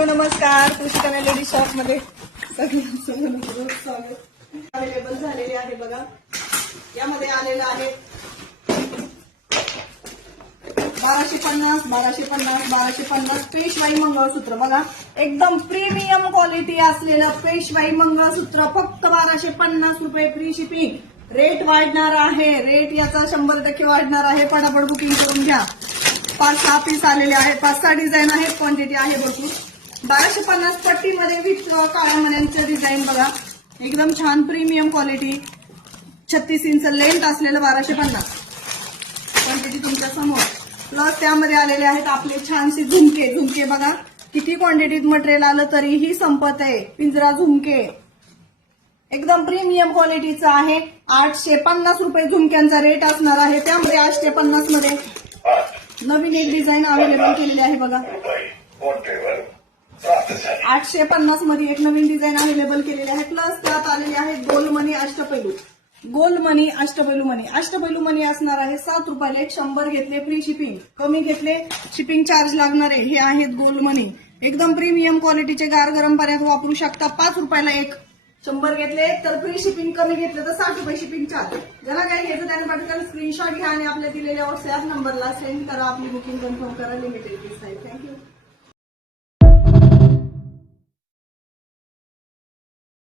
Hello नमस्कार, कृषिका melody shop मध्ये सगळ्यांचं मनपूर्वक स्वागत. अवेलेबल झालेले आहे बघा. यामध्ये आलेलं आहे 1250, 1250, 1250 पेशवाई मंगळसूत्र बघा. एकदम प्रीमियम क्वालिटी असलेलं पेशवाई मंगळसूत्र फक्त 1250 रुपये, फ्री शिपिंग. रेट वाढणार आहे, रेट याचा 100% वाढणार आहे. पटापट बुकिंग करून घ्या. 5-6 पीस आलेले आहेत, 5-6 डिझाईन आहेत, क्वांटिटी आहे भरपूर. 1250 पट्टीमध्ये विथ काळ्या मण्यांचं डिझाईन बघा. एकदम छान प्रीमियम क्वालिटी. 36 इंच लेंथ असलेलं 1250 क्वांटिटी तुमच्या समोर. प्लस त्यामध्ये आलेले आहेत आपले छानसे झुमके. झुमके बघा किती क्वांटिटीत मटेरियल आलं तरीही संपत आहे. पिंजरा झुमके एकदम प्रीमियम क्वालिटीचं आहे. 850 रुपये झुमक्यांचा रेट असणार आहे. त्यामध्ये 850 मध्ये नवीन एक डिझाईन अवेलेबल केलेली आहे बघा. 850 मध्ये एक नवीन डिझाईन अवेलेबल केलेली आहे. प्लस त्यात आलेले आहेत गोलमणी अष्टपैलू. गोलमणी अष्टपैलू मणी. अष्टपैलू मणी असणार आहे 7 रुपयाला एक. 100 घेतले फ्री शिपिंग, कमी घेतले शिपिंग चार्ज लागणार आहे. हे आहेत गोलमणी. एकदम प्रीमियम क्वालिटीचे, गार गरम पाण्यात वापरू शकता. 5 रुपयाला एक. 100 घेतले तर फ्री शिपिंग, कमी घेतले तर 60 रुपये शिपिंग चार्ज. ज्याला काय घ्यायचं त्याने पटकन स्क्रीनशॉट घ्या आणि आपल्या दिलेल्या व्हॉट्सअप नंबरला सेंड करा. आपली बुकिंग कन्फर्म करा. लिमिटेड पीस आहे. थँक्यू.